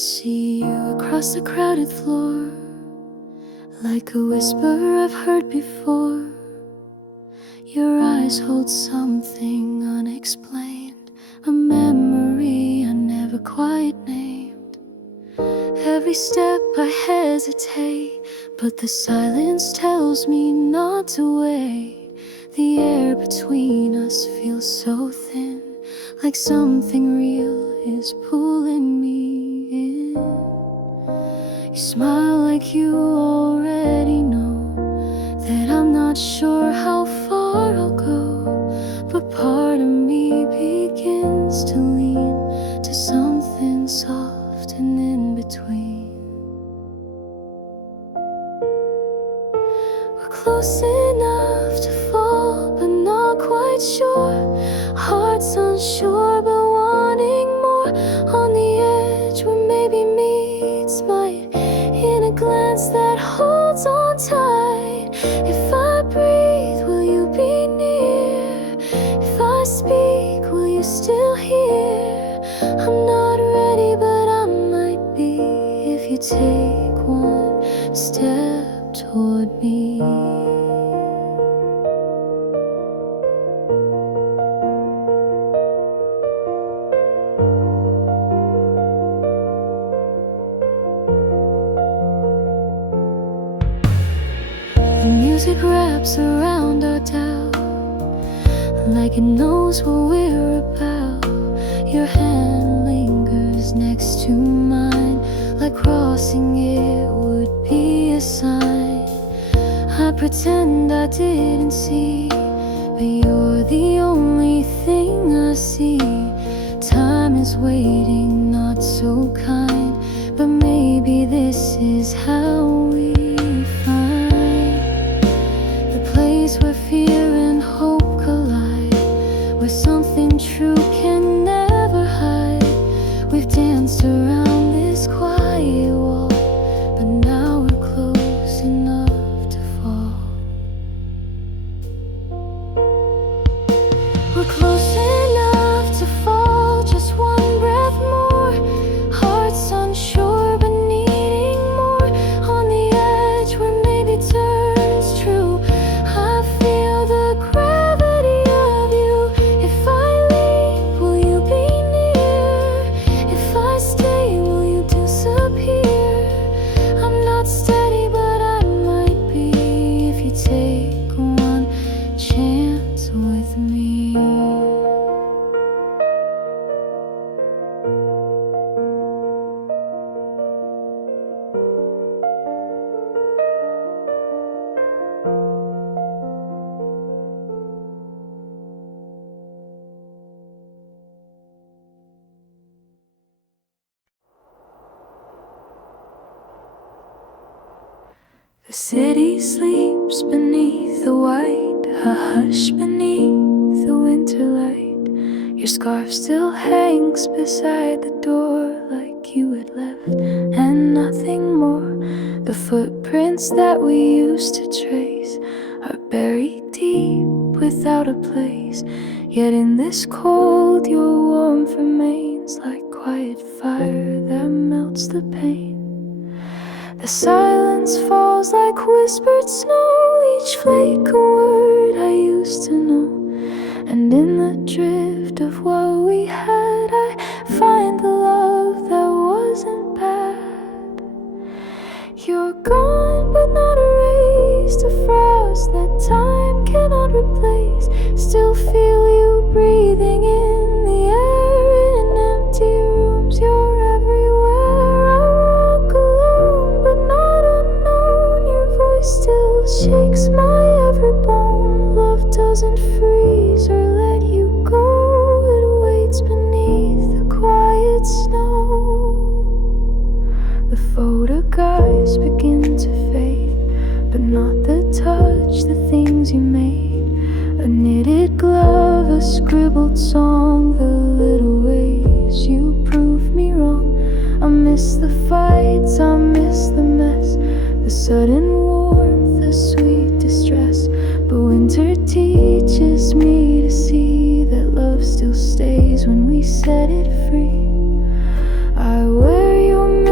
see you across the crowded floor, like a whisper I've heard before. Your eyes hold something unexplained, a memory I never quite named. Every step I hesitate, but the silence tells me not to wait. The air between us feels so thin, like something real is pulling me in. You smile like you already know that I'm not sure how far I'll go, but part of me begins to lean to something soft and in between. We're close enough to fall, but not quite sure. Hearts unsure, but wanting more. On the edge where maybe meets might, in a glance that holds on tight. If I breathe, will you be near? If I speak, will you still hear? I'm not ready, but I might be if you take one step toward me. The music wraps around our doubt, like it knows what we're about. Your hand lingers next to mine, like crossing it would be a sign. I pretend I didn't see, but you're the only thing I see. Time is waiting, not so kind, but maybe this is how we where fear and hope collide, where something true can never hide. We've danced around this quiet wall, but now we're close enough to fall. We're close enough to fall, just one breath more. Hearts unsure, but needing more. On the edge where maybe turns true. The city sleeps beneath the white, a hush beneath the winter light. Your scarf still hangs beside the door like you had left, and nothing more. The footprints that we used to trace are buried deep without a place. Yet in this cold your warmth remains like quiet fire that melts the pain. The silence falls like whispered snow, each flake a word I used to know. And in the drift of what we had, I find the love that wasn't bad. You're gone but not erased, a frost that time cannot replace. Still feel you breathing in the air, in empty rooms, you're everywhere. I walk alone but not unknown, your voice still shakes my every bone. Love doesn't freeze or let you go, it waits beneath the quiet snow. The photographs begin to fade, but not the touch, the things you made. A knitted glove, a scribbled song, the little ways you proved me wrong. I miss the fights, I miss the mess, the sudden warmth, the sweet distress. But winter teaches me to see that love still stays when we set it free. I wear your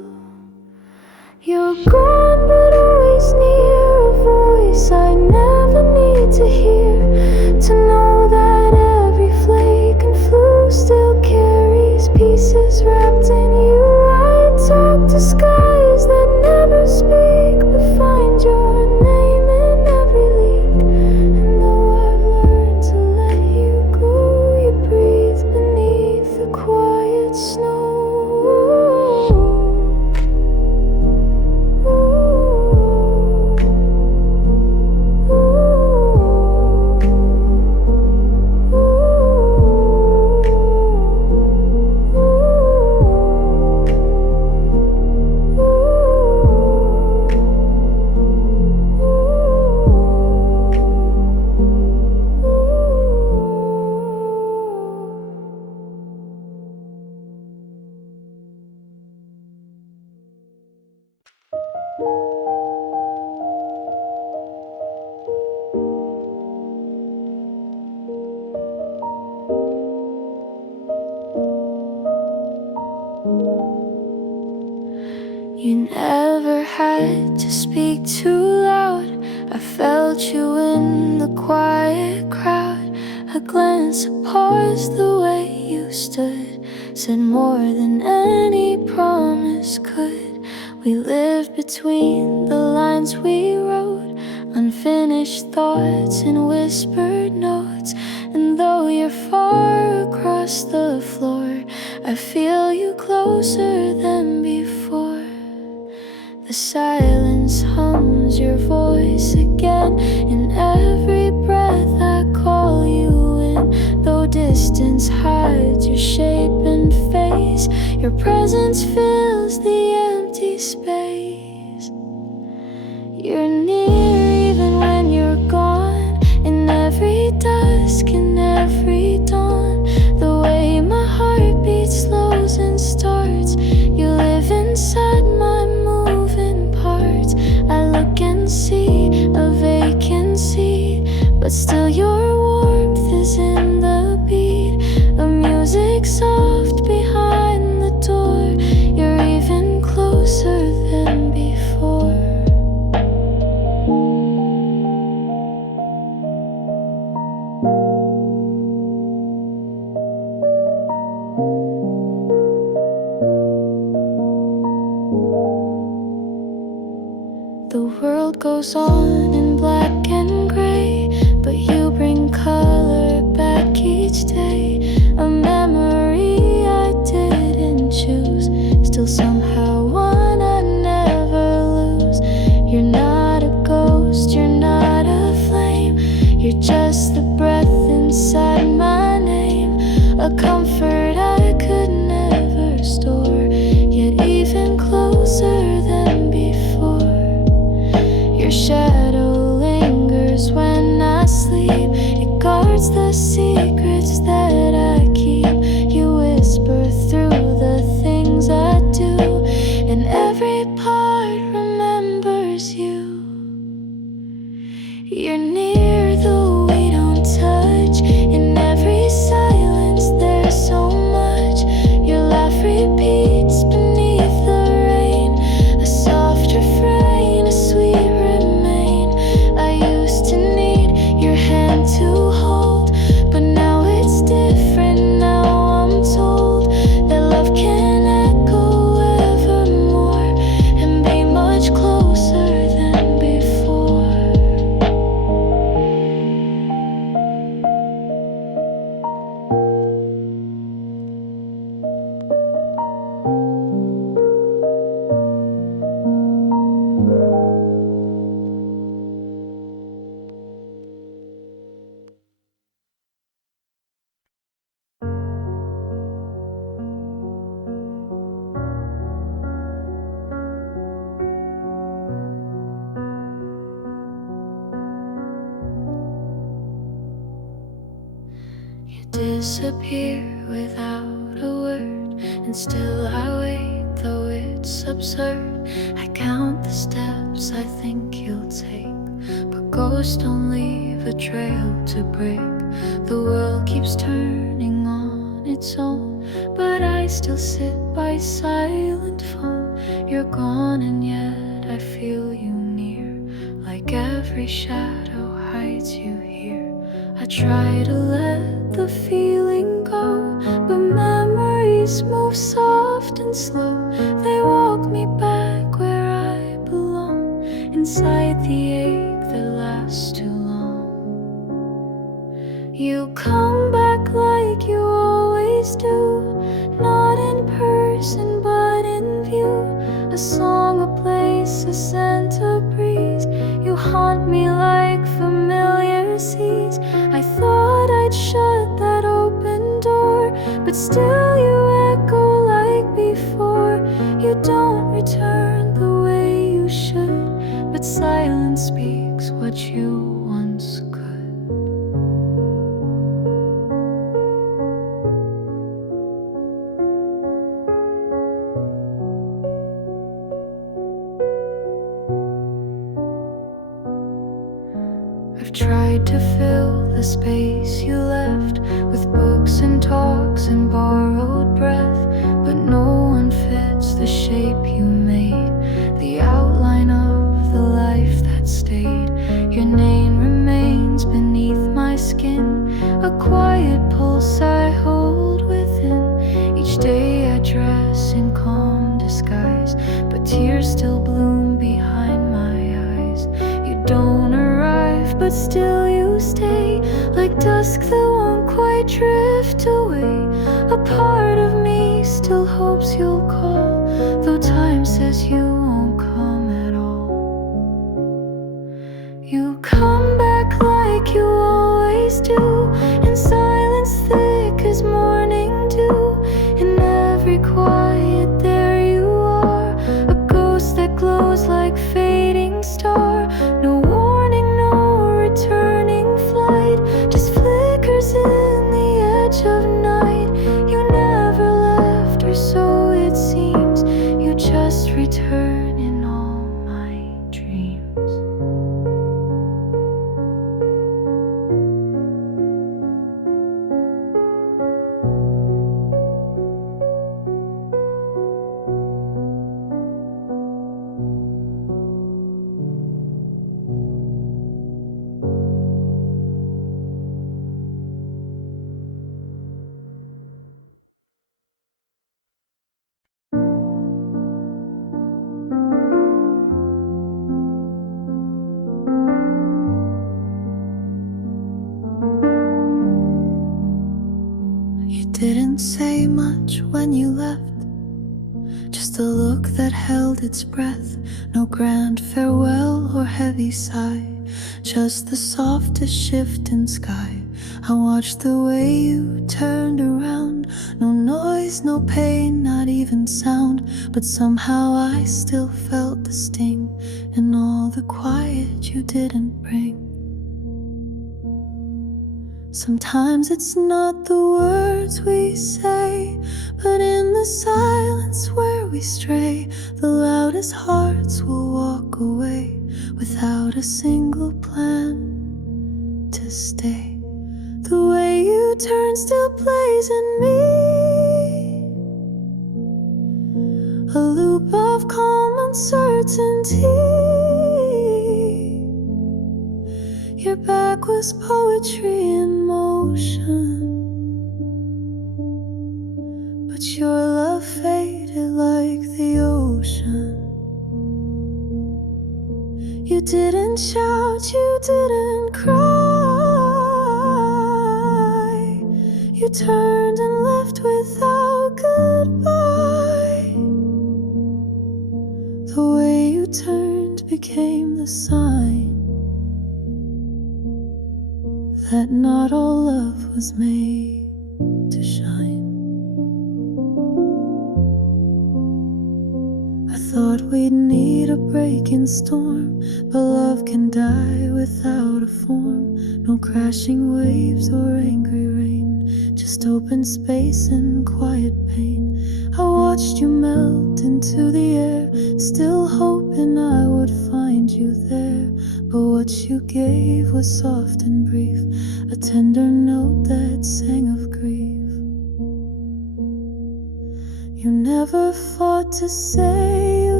You're gone but always near, a voice I never need to hear, to know that every flake and fluke still carries pieces wrapped in you. I talk to skies that never speak, but find your name in every leak. And though I've learned to let you go, you breathe beneath the quiet snow. You never had to speak too loud. I felt you in the quiet crowd. A glance, a pause, the way you stood said more than any promise could. We lived between the lines we wrote, unfinished thoughts and whispered notes. And though you're far across the floor, I feel you closer than before. The silence hums your voice again. In every breath I call you in. Though distance hides your shape and face, your presence fills the empty space. You're near even when you're gone, in every dusk, in every dawn. The way my heart beats slows and starts, you live inside my moving parts. I look and see a vacancy, but still your warmth is in the beat. A music soft behind the door. You're even closer than before. The world goes on in black and gray, but you bring color back each day. A memory I didn't choose, still somehow one I never lose. You're not a ghost, you're not a flame, you're just the breath inside my name. A comfort I could never store, yet even closer than before. Your shadow lingers when I sleep. It guards the secrets that I keep. You whisper through the things I do, and every part remembers you. You're near though we don't touch. In every silence there's so much. Your laugh repeats beneath the rain, a soft refrain, a sweet remain. I used to need your hand to hold, but now it's different. Now I'm told that love can echo evermore and be much closer than before. You disappear without a word, and still I wait, though it's absurd. I count the steps I think you'll take, but ghosts don't leave a trail to break. The world keeps turning on its own, but I still sit by silent phone. You're gone and yet I feel you near, like every shadow hides you here. I try to let the feeling go, but memories move soft and slow. They walk me back where I belong, inside the ache that lasts too long. You come back like you always do, not in person but in view. A song, a place, a scent, a breeze. You haunt me like familiar seas. I thought I'd shut that open door, but still you echo like before. You don't return the way you should, but silence speaks what you once could. I've tried to fill the space you left with books and talks and borrowed breath, but no one fits the shape you made, the outline of the life that stayed. Your name remains beneath my skin, a quiet pulse I hold within. Each day I dress in calm disguise, but tears still bloom behind my eyes. You don't arrive, but still you stay, like dusk that won't quite drift away. A part of me still hopes you'll call, though time says you won't come at all. You come back like you always do, in silence thick as morning dew. In every quiet there you are, a ghost that glows like fading star. No warning, no returning flight, just flickers in the edge of night. You never left, or so it seems. You just return in all my dreams. You didn't say much when you left, just a look that held its breath. No grand farewell or heavy sigh, just the softest shift in sky. I watched the way you turned around. No noise, no pain, not even sound, but somehow I still felt the sting in all the quiet you didn't bring. Sometimes it's not the words we say, but in the silence where we stray, the loudest hearts will walk away without a single plan to stay. The way you turn still plays in me, a loop of calm uncertainty. Your back was poetry in motion, but your love faded like the ocean. You didn't shout, you didn't cry. You turned and left without goodbye. The way you turned became the sign that not all love was made to shine. I thought we'd need a break in storm, but love can die without a form. No crashing waves or angry rain, just open space and quiet pain. I watched you melt into the air, still hoping I would find you there. But what you gave was soft and brief, a tender note that sang of grief. You never fought to say you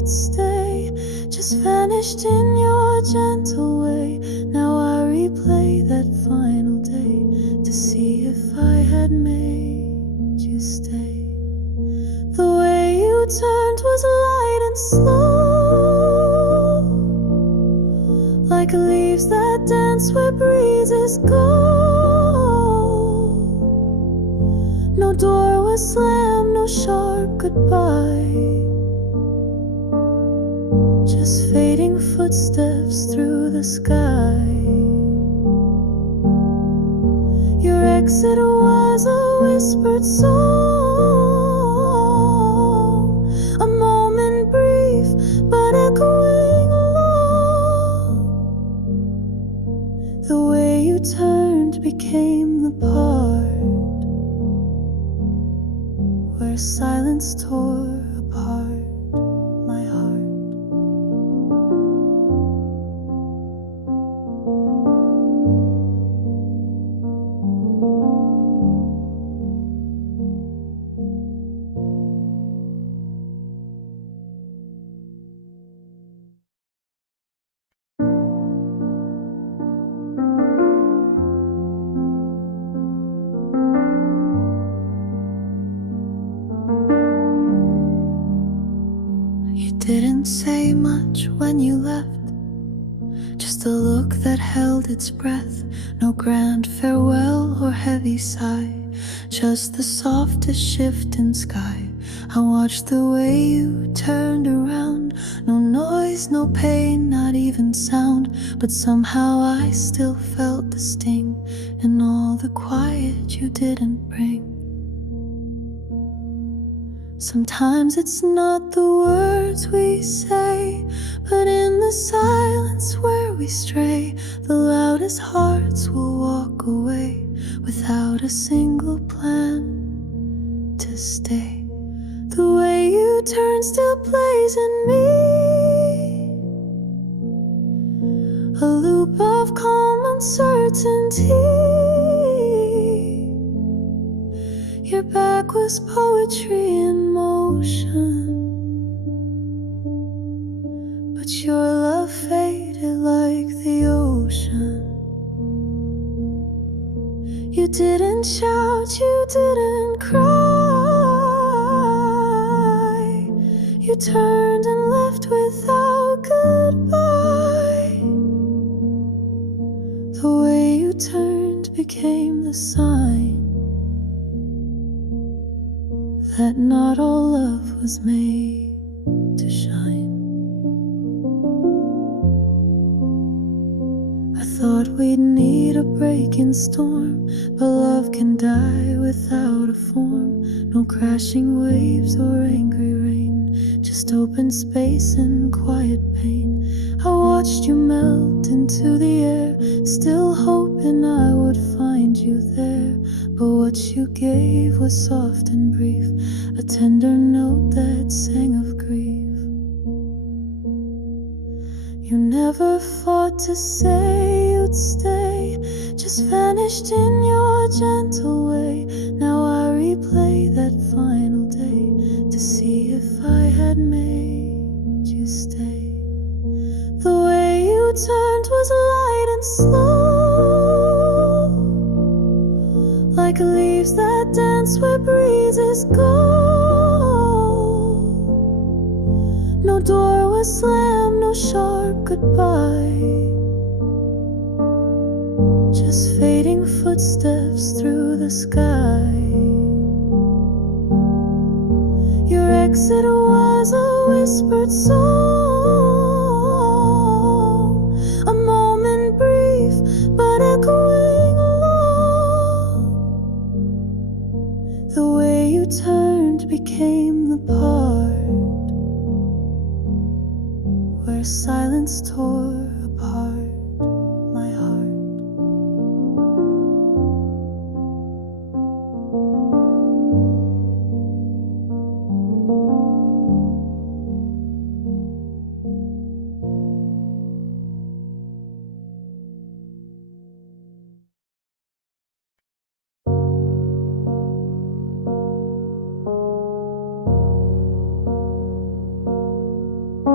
you'd stay, just vanished in your gentle way. Now I replay that final day to see if I had made you stay. The way you turned was light and slow, like leaves that dance where breezes go. No door was slammed, no sharp goodbye, just fading footsteps through the sky. Your exit was a whispered song, a moment brief but echoing long. The way you turned became the part where silence tore apart my heart. You didn't say much when you left, just a look that held its breath. No grand farewell or heavy sigh, just the softest shift in sky. I watched the way you turned around. No noise, no pain, not even sound, but somehow I still felt the sting in all the quiet you didn't bring. Sometimes it's not the words we say, but in the silence where we stray, the loudest hearts will walk away without a single plan to stay. The way you turn still plays in me, a loop of calm uncertainty. Your back was poetry in motion, but your love faded like the ocean. You didn't shout, you didn't cry, you turned and left without goodbye. The way you turned became the sign that not all love was made to shine. I thought we'd need a break in storm, but love can die without a form. No crashing waves or angry rain, just open space and quiet pain. I watched you melt into the air, still hoping I would find you there. But what you gave was soft and brief, a tender note that sang of grief. You never fought to say you'd stay, just vanished in your gentle way. Now I replay that final day to see if I had made you stay. The way you turned was light and slow, like leaves that dance where breezes go. No door was slammed, no sharp goodbye, just fading footsteps through the sky. Your exit was a whispered song, a moment brief but echoing long. The way you turned became the part where silence tore apart my heart.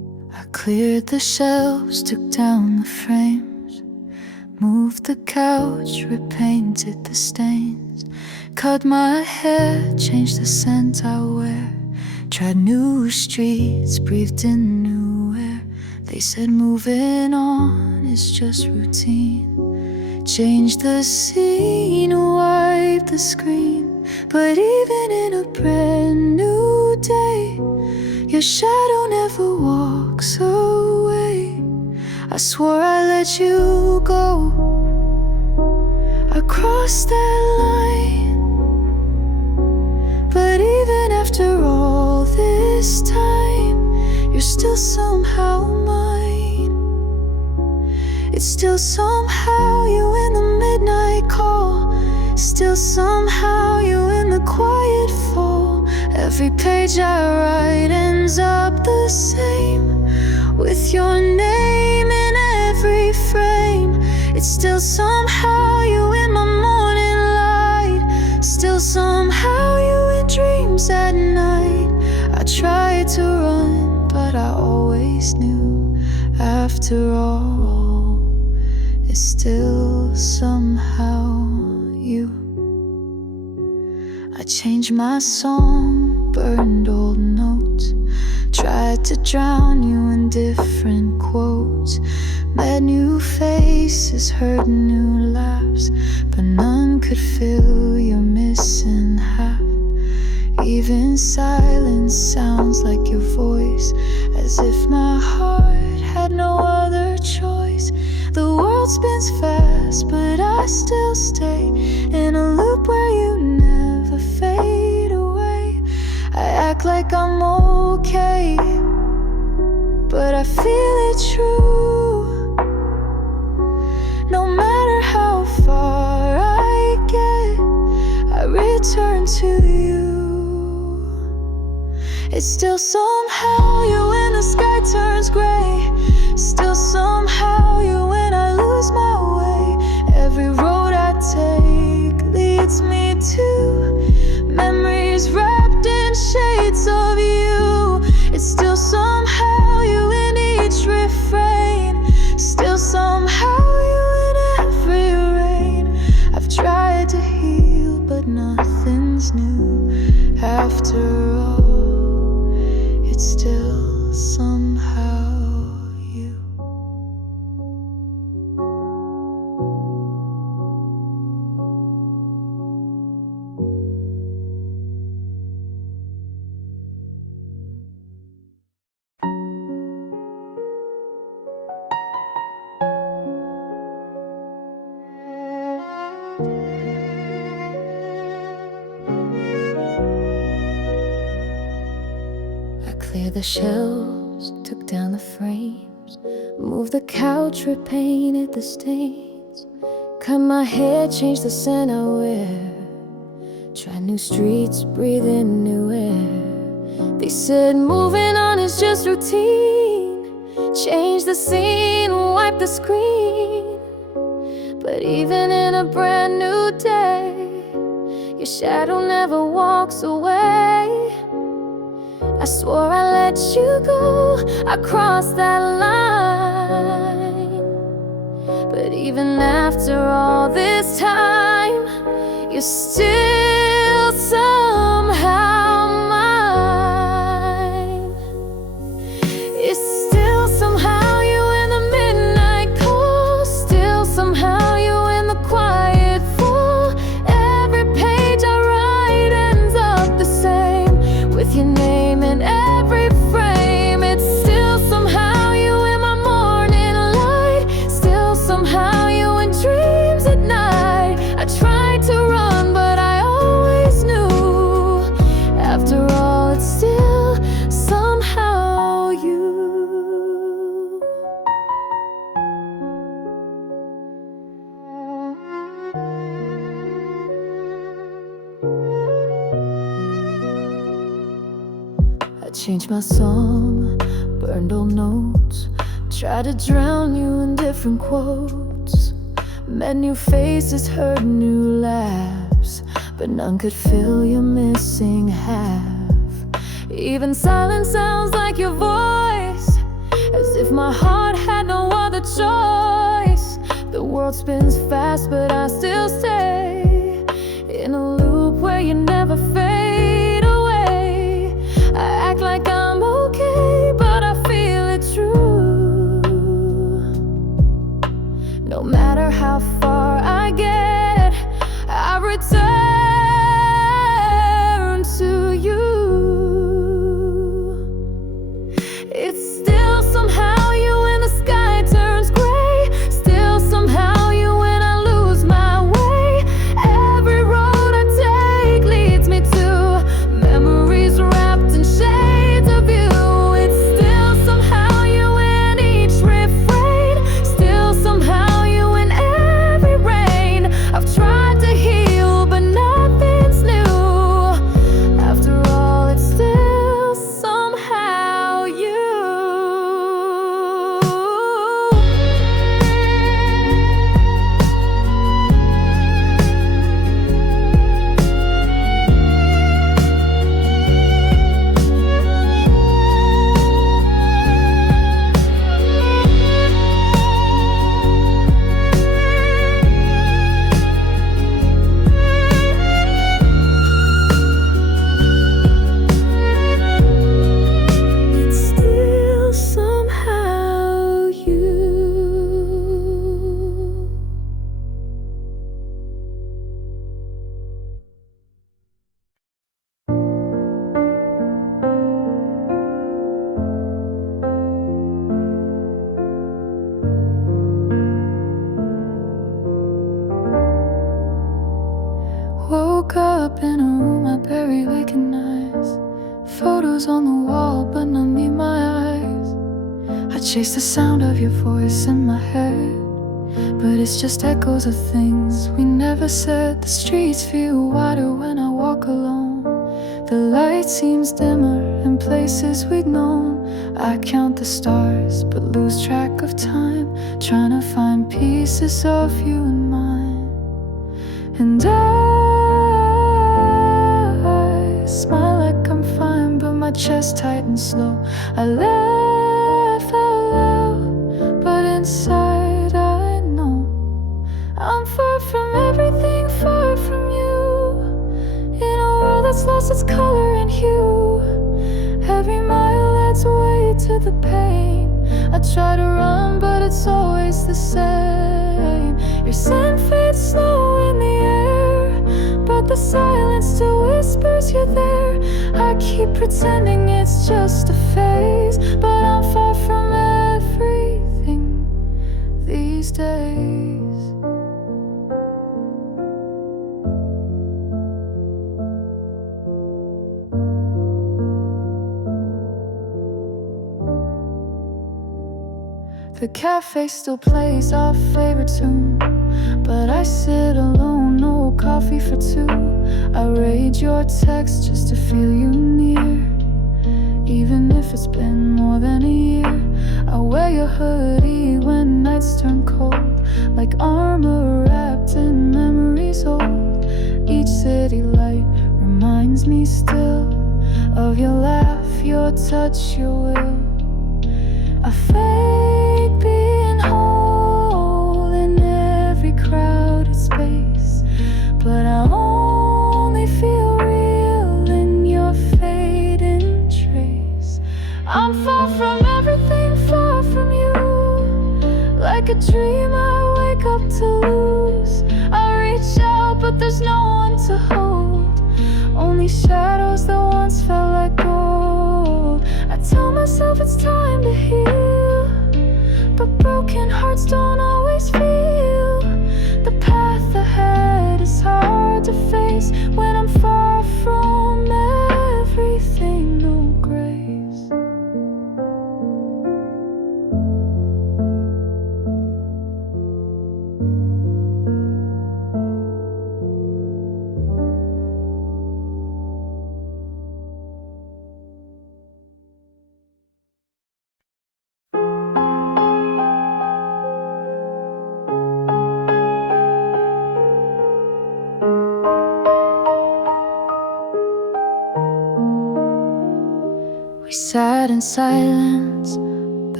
cleared the shelves, took down the frames, moved the couch, repainted the stains, cut my hair, changed the scent I wear, tried new streets, breathed in new air. They said moving on is just routine. Change the scene, wipe the screen. But even in a brand new day, your shadow never walks away. I swore I'd let you go. I crossed that line. But even after all this time, you're still somehow mine. It's still somehow you in the midnight call, still somehow you in the quiet fall. Every page I write ends up the same, with your name in every frame. It's still somehow you in my morning light, still somehow you in dreams at night. I tried to run, but I always knew, after all, it's still somehow you. I changed my song, burned old notes, tried to drown you in different quotes, met new faces, heard new laughs, but none could fill your missing half. Even silence sounds like your voice, as if my heart had no other choice. The world spins fast, but I still stay in a loop where you never fade away. I act like I'm okay, but I feel it true. No matter how far I get, I return to you. It's still somehow you when the sky turns gray, still somehow you when I lose my way. Every road I take leads me to memories wrapped in shades of you. It's still somehow you in each refrain, still somehow you in every rain. I've tried to heal, but nothing's new. After all, it's still somehow you. Cleared the shelves, took down the frames, moved the couch, repainted the stains, cut my hair, changed the scent I wear, tried new streets, breathe in new air. They said moving on is just routine. Change the scene, wipe the screen. But even in a brand new day, your shadow never walks away. I swore I'd let you go, I crossed that line. But even after all this time, you're still somehow mine. It's still somehow you in the midnight call, still somehow you in the quiet fall. Every page I write ends up the same, with your name in every frame. It's still somehow you in my morning light, still somehow you in dreams at night. I tried to run, but I always knew, after all, it's still somehow you. I changed my song, burned old notes, tried to drown you in different quotes, met new faces, heard new laughs, but none could fill your missing half. Even silence sounds like your voice, as if my heart had no other choice. The world spins fast, but I still stay in a loop where you never fade away. I act like I'm okay, but I feel it true. No matter how far I get, I return to you. It's still somehow you when the sky turns gray. Still somehow you when I lose my way. Every road I take leads me to memories wrapped in shades of you. It's still somehow you in each refrain. Still somehow you in every rain. I've tried to heal, but nothing's new. After all, it's still somehow you. It's still somehow you. Woke up in a room I barely recognize. Photos on the wall, but not meet my eyes. I chase the sound of your voice in my head, but it's just echoes of things we never said. The streets feel wider when I walk alone. The light seems dimmer in places we'd known. I count the stars, but lose track of time, trying to find pieces of you in mine. And I smile like I'm fine, but my chest tightens slow. I laugh out loud, but inside I know I'm far from everything, far from you. In a world that's lost its color and hue, every mile adds weight to the pain. I try to run, but it's always the same. Your scent fades slow in the air, but the silence still whispers you're there. I keep pretending it's just a phase, but I'm far from everything these days. The cafe still plays our favorite tune, but I sit alone, no coffee for two. I read your text just to feel you near, even if it's been more than a year. I wear your hoodie when nights turn cold, like armor wrapped in memories old. Each city light reminds me still of your laugh, your touch, your will. I fake being whole in every crowded space, but I only feel real in your fading trace. I'm far from everything, far from you, like a dream I wake up to lose. I reach out, but there's no one to hold, only shadows that once felt like gold. I tell myself it's time to heal, but broken hearts don't always feel. The path ahead is hard to face when I'm far from everything, no grace. We sat in silence, the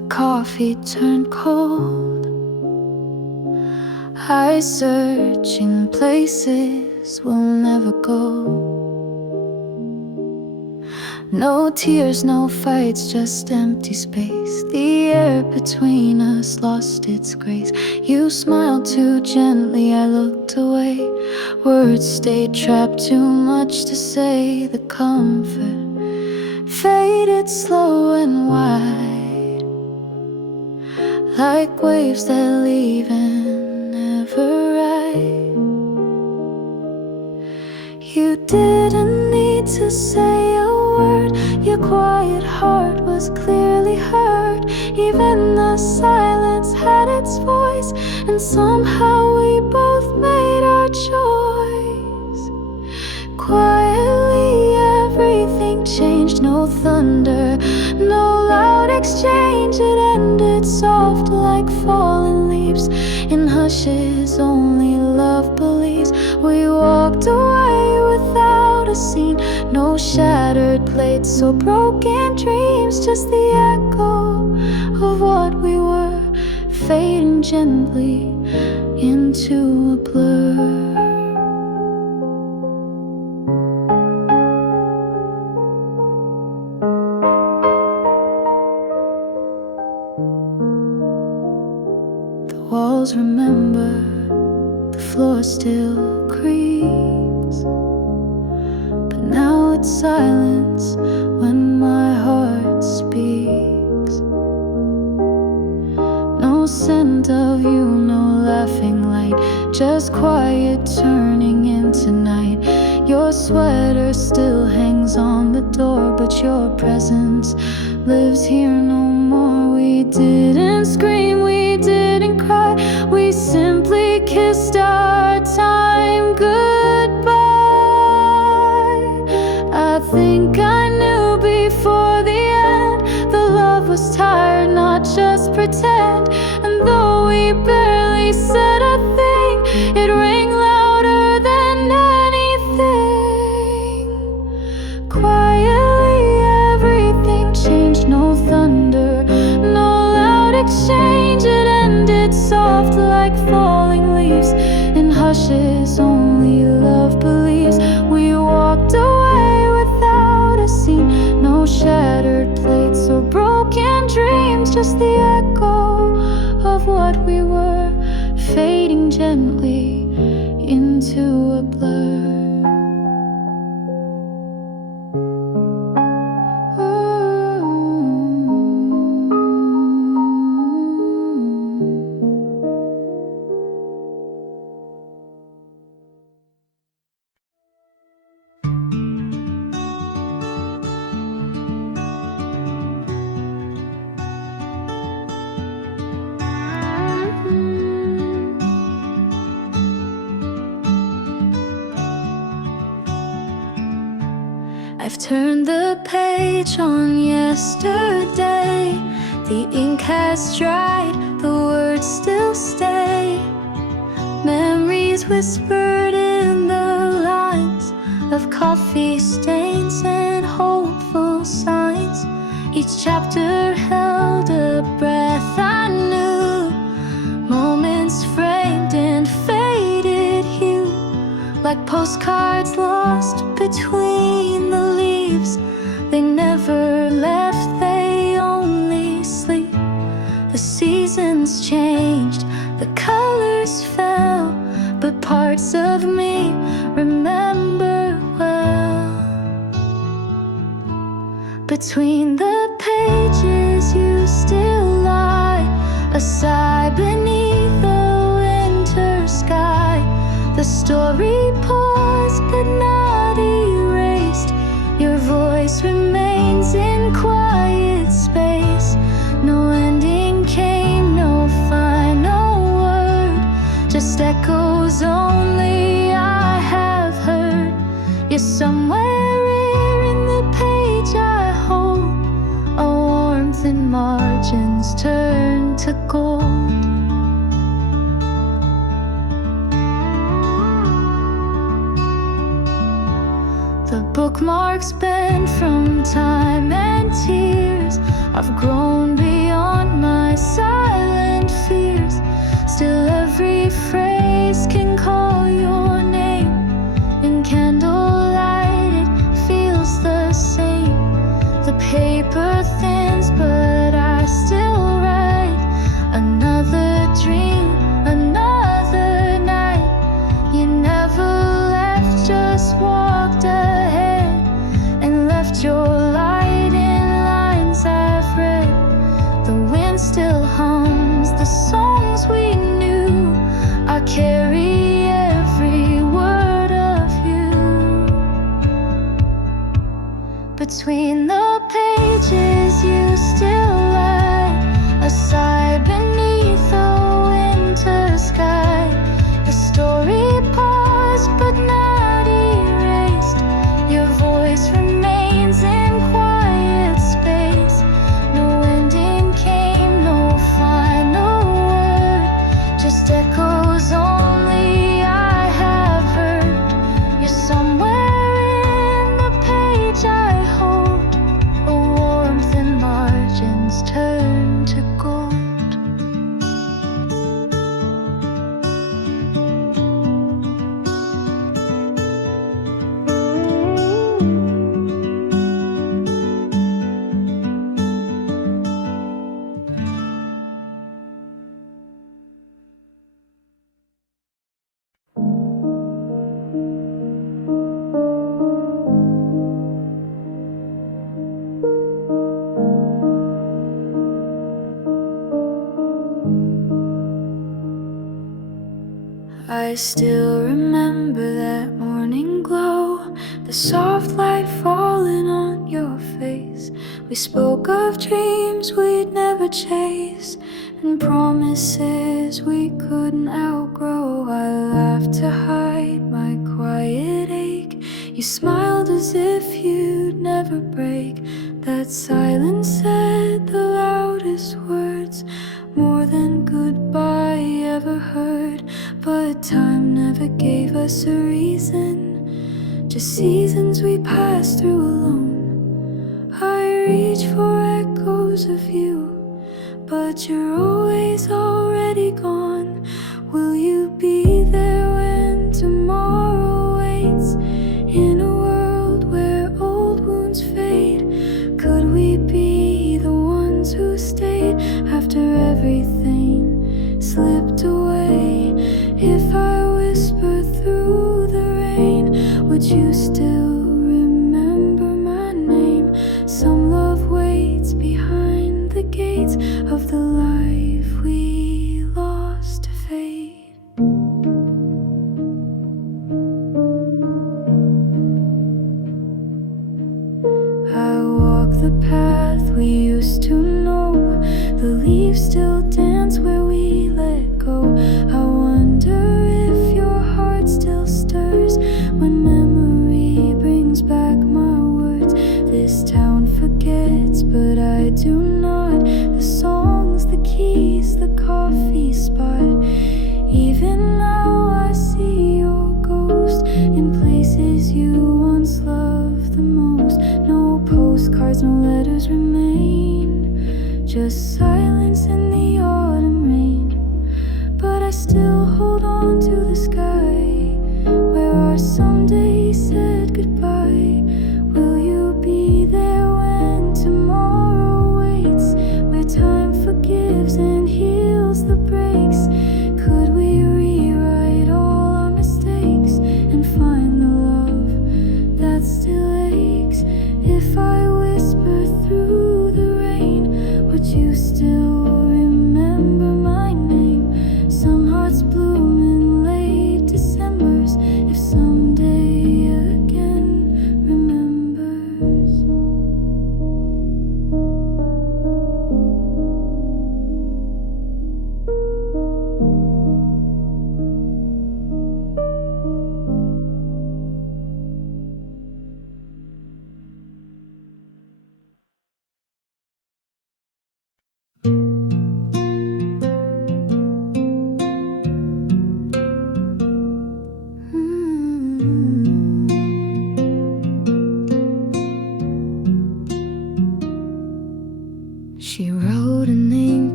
coffee turned cold. I search in places we'll never go. No tears, no fights, just empty space. The air between us lost its grace. You smiled too gently, I looked away. Words stayed trapped, too much to say. The comfort faded slow and wide, like waves that leave and never ride. You didn't need to say a word. Your quiet heart was clearly heard. Even the silence had its voice, and somehow we both made our choice. Quietly everything changed. No thunder, no loud exchange. It ended soft like fallen leaves. In hushes only love believes. We walked away without a scene. No shattered plates or broken dreams, just the echo of what we were, fading gently into a blur. The walls remember, the floor still creaks, but now it's silence when my heart speaks. No scent of you, no laughing light, just quiet turning into night. Your sweater still hangs on the door, but your presence lives here no more. We didn't scream, we didn't cry, we simply kissed our time goodbye. I think I knew before the end, the love was tired, not just pretend. And though we barely said a thing, it rang louder than anything. Quietly everything changed. No thunder, no loud exchange. It ended soft like falling leaves. In hushes only love believes. We walked away without a scene. No shattered plates or broken dreams, just the echo of what we were, fading gently into a blur. I've turned the page on yesterday. The ink has dried, the words still stay. Memories whispered in the lines of coffee stains and hopeful signs. Each chapter held a breath I knew. Moments framed in faded hue, like postcards lost between the leaves. They never left, they only sleep. The seasons changed, the colors fell, but parts of me remember well. Between the pages you still lie, a sigh beneath the winter sky. The story paused but not erased. Your voice remains in quiet space. No ending came, no final word, just echoes only I have heard. You're somewhere here in the page I hold, a warmth in margins turn to gold. The bookmarks bend from time and tears. I've grown beyond my silent fears. Still every phrase can call your name. In candlelight it feels the same. The paper thins but I still write. Another dream, another night. You never left, just walked ahead and left your light in lines I've read. The wind still hums the songs we knew. I carry every word of you. Between the pages you still lie, a sigh beneath a winter sky. The story paused but not erased. Your voice remains in quiet space. No ending came, no final word, just echoes only I have heard. You're somewhere in the page I hold, a warmth in margins turn to gold. I still remember that morning glow, the soft light falling on your face. We spoke of dreams we'd never chase, and promises we couldn't outgrow. I laughed to hide my quiet ache. You smiled as if you'd never break. That silence said the loudest words, more than goodbye ever heard. But time never gave us a reason, just seasons we passed through alone. I reach for echoes of you, but you're always already gone. Will you be there when tomorrow waits? In a world where old wounds fade, could we be the ones who stayed after everything slipped away? If I whisper through the rain, would you still remember my name? Some love waits behind the gates of the life we lost to fate. I walk the path we used to know. The leaves still dance where we let go. I wonder if your heart still stirs when memory brings back my words. This town forgets, but I do not. The songs, the keys, the coffee spot. Even now I see your ghost in places you once loved the most. No postcards, no letters remain, just silence in the autumn rain. But I still hold on to the sky where our someday said goodbye. Will you be there when tomorrow waits? Where time forgives and heals the breaks? Could we rewrite all our mistakes and find the love that still aches? If I whisper through the rain, would you still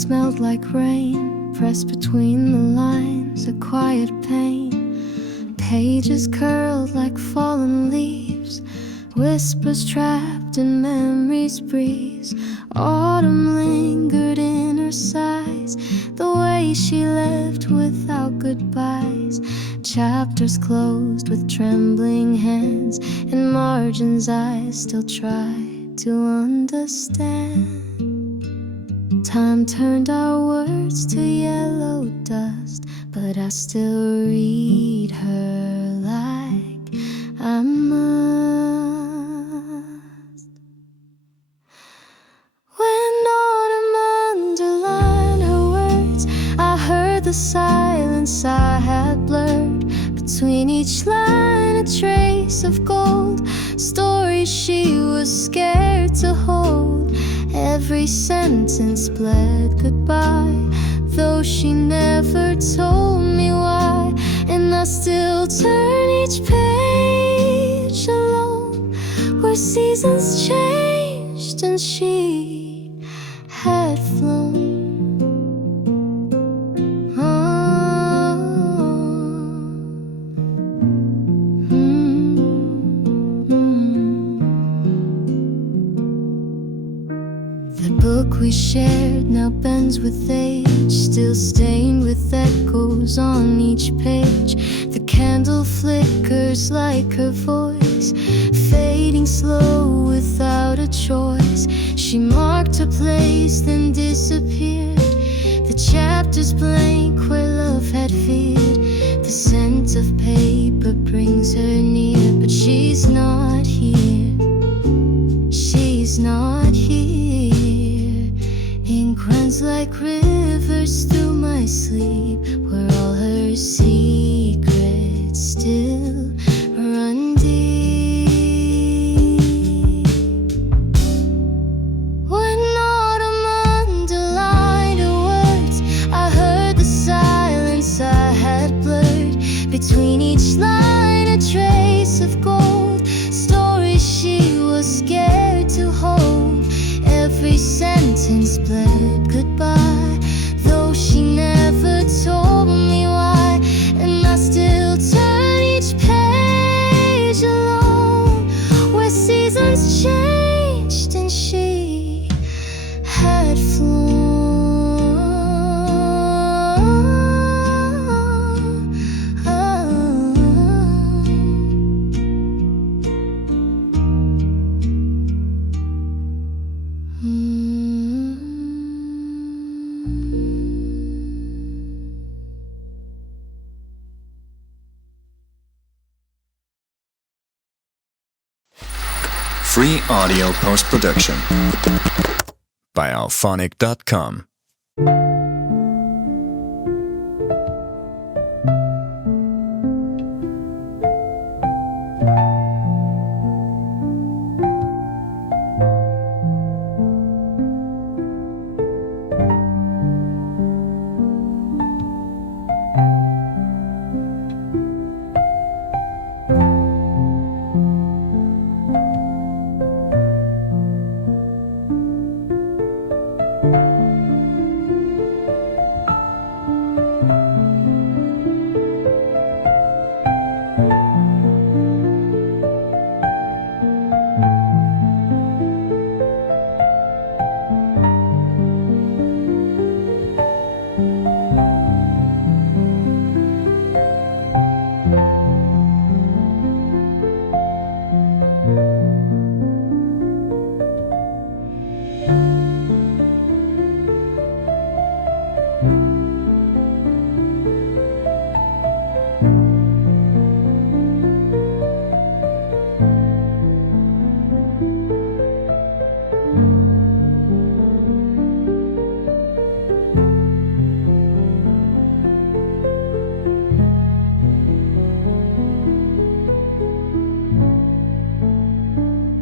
smelled like rain, pressed between the lines, a quiet pain. Pages curled like fallen leaves, whispers trapped in memory's breeze. Autumn lingered in her sighs, the way she left without goodbyes. Chapters closed with trembling hands, and margins I still try to understand. Time turned our words to yellow dust, but I still read her like I must. When autumn underlined her words, I heard the silence I had blurred. Between each line a trace of gold, stories she was scared to hold. Every sentence bled goodbye, though she never told me why. And I still turn each page alone, where seasons changed and she had flown. We shared now bends with age, still stained with echoes on each page. The candle flickers like her voice, fading slow without a choice. She marked her place, then disappeared. The chapters blank where love had veered. The scent of paper brings her near, but she's not here. She's not here. Ink runs like rivers through my sleep, where all her secrets still run deep. When autumn underlined her words, I heard the silence I had blurred. Between each line a trace of gold, stories she was scared to hold. Every sentence bled goodbye, though she never told me why. And I still turn each page alone, where seasons changed and she had flown. Free audio post-production by alphonic.com.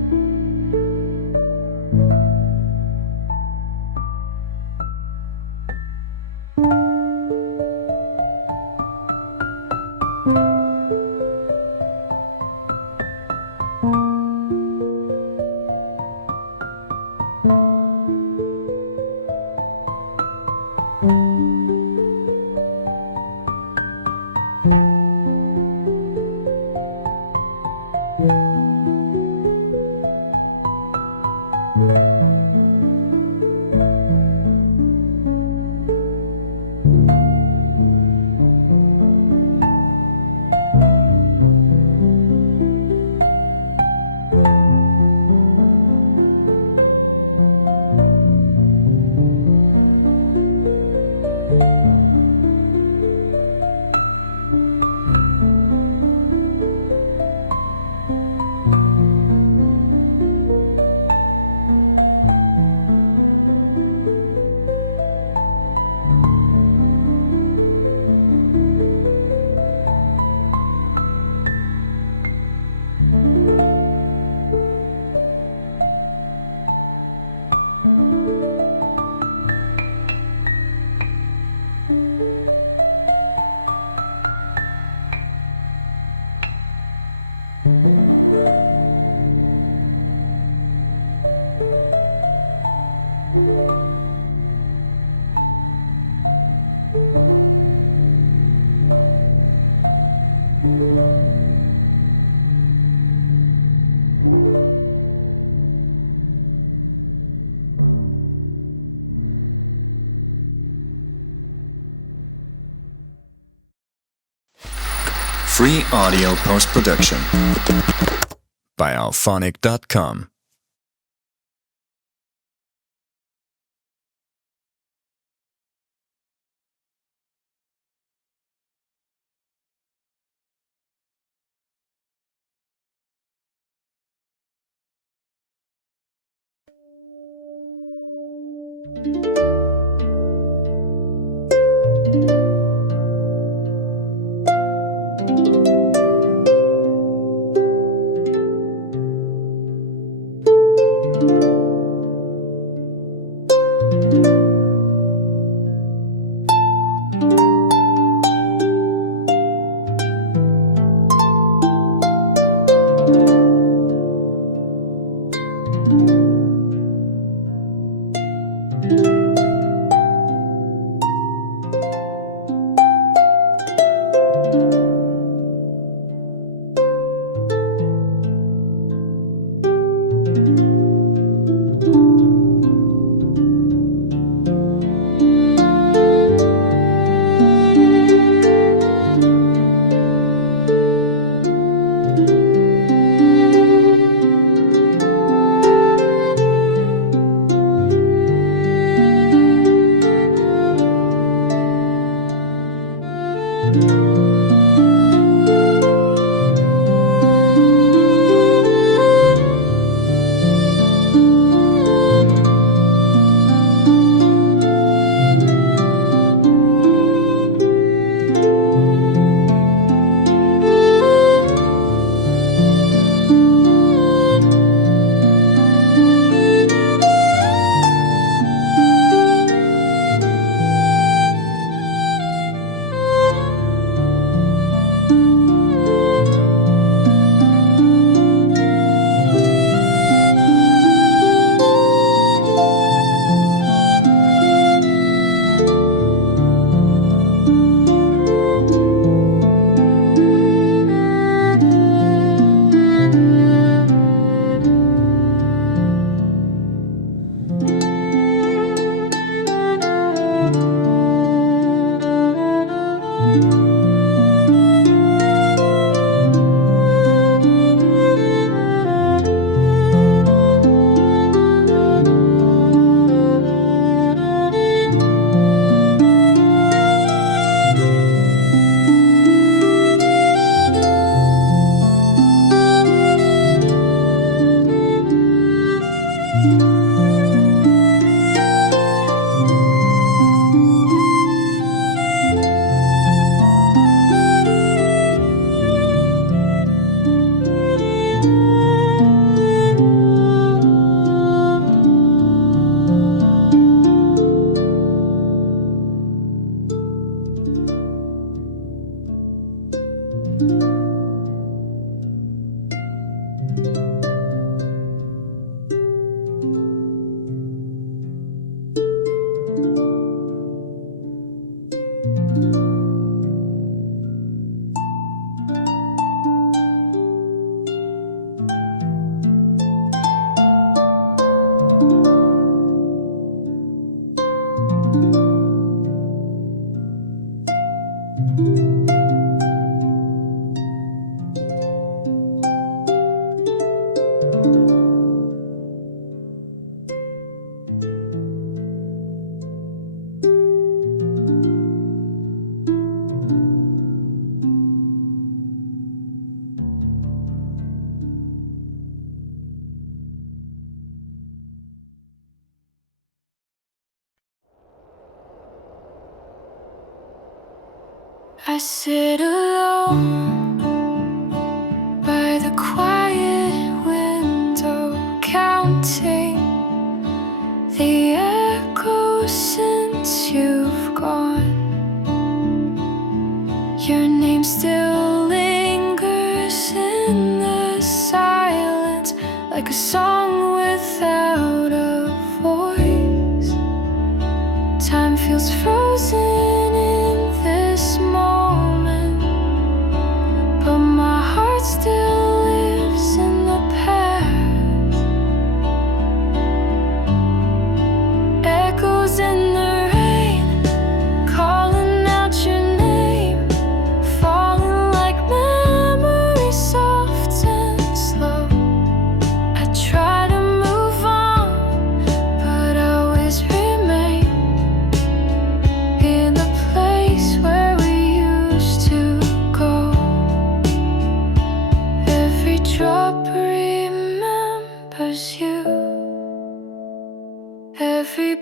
Free audio post-production by alphonic.com. I sit alone by the quiet window, counting the echoes since you've gone. Your name still lingers in the silence, like a song without a voice. Time feels frozen in this moment, but my heart still lives in the past. Echoes in the rain, calling out your name, falling like men.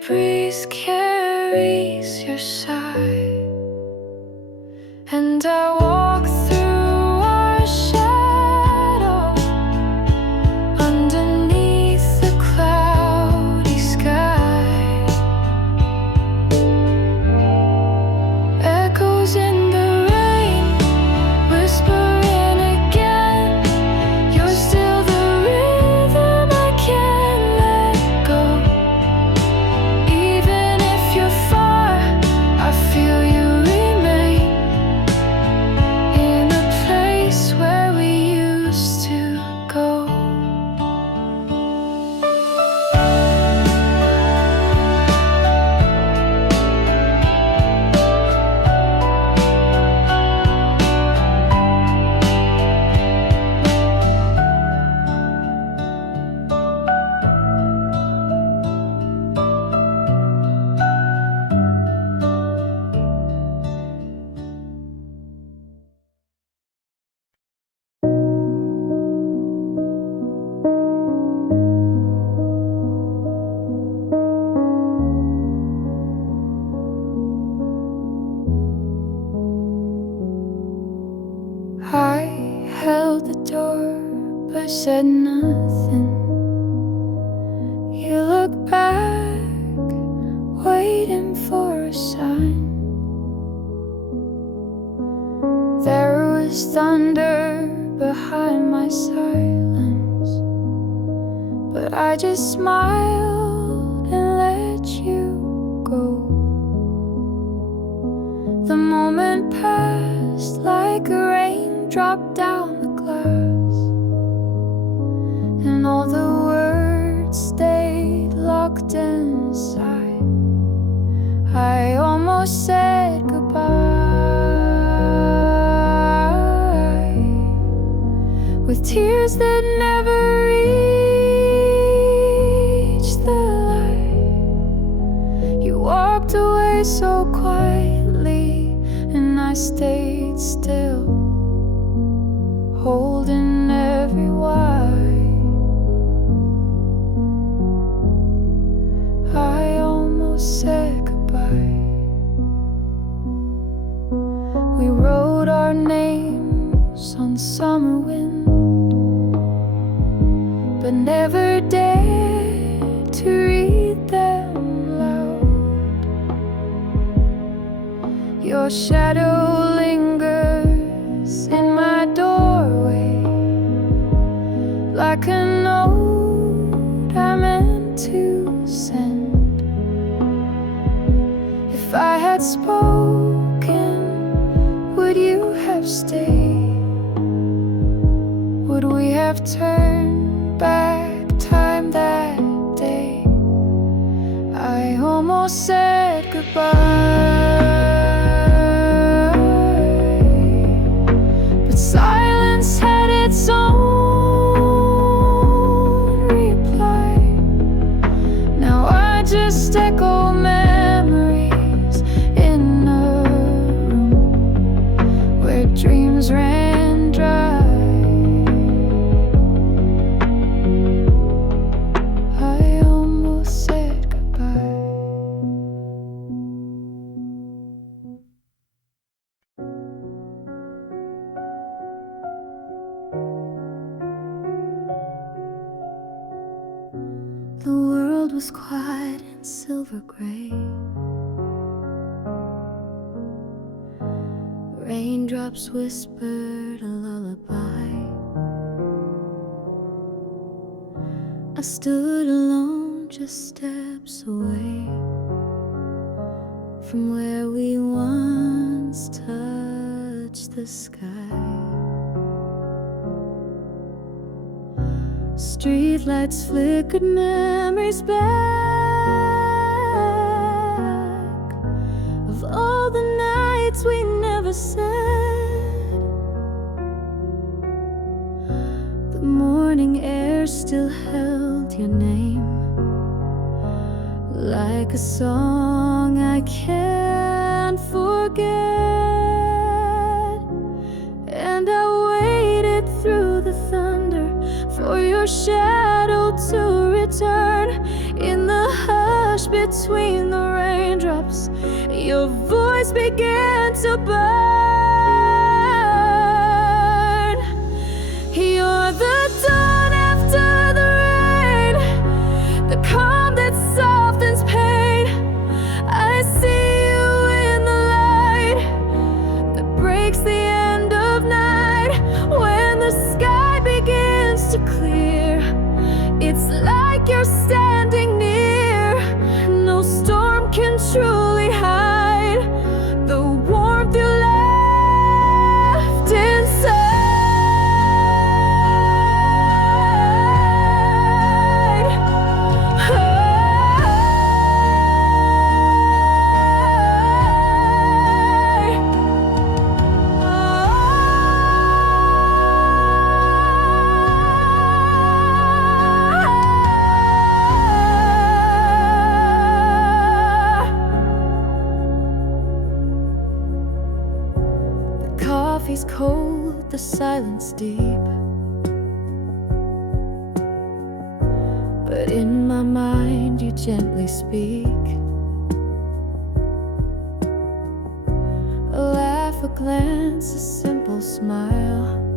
breeze carries your sigh, and I walk through our shadow underneath the cloudy sky. Echoes in the rain, whispering again. You're still the rhythm I can't let go. Even if you're far, I feel you remain in the place where we used to go. I held the door but said nothing. You look back, waiting for a sign. There was thunder behind my silence, but I just smiled and let you go. The moment passed like a raindrop down the glass, and all the words stayed locked inside. I almost said goodbye with tears that never reached the light. You walked away so quietly, and I stayed still, holding every why. I almost said goodbye. We wrote our names on summer wind, but never dared to read them loud. Your shadow lingers in my doorway, like a note I meant to send. If I had spoken, would you have stayed? Would we have turned back time that day? I almost said goodbye, but silence had its own reply. Now I just echo memories in a room where dreams ran dry. I almost said goodbye. The world was quiet and silver gray. Raindrops whispered a lullaby. I stood alone, just steps away from where we once touched the sky. Streetlights flickered memories back of all the nights we never said. The morning air still held your name, like a song I can't forget. And I waited through the thunder for your shadow to return in the hush hush between the raindrops, your voice began to burn. You're the dawn after the rain, the calm that softens pain. I see you in the light that breaks the end of night. When the sky begins to clear, it's like you're standing near. No storm can truly hide the warmth you left inside. The coffee's cold, the silence deep, but in my mind you gently speak. A laugh, a glance, a simple smile.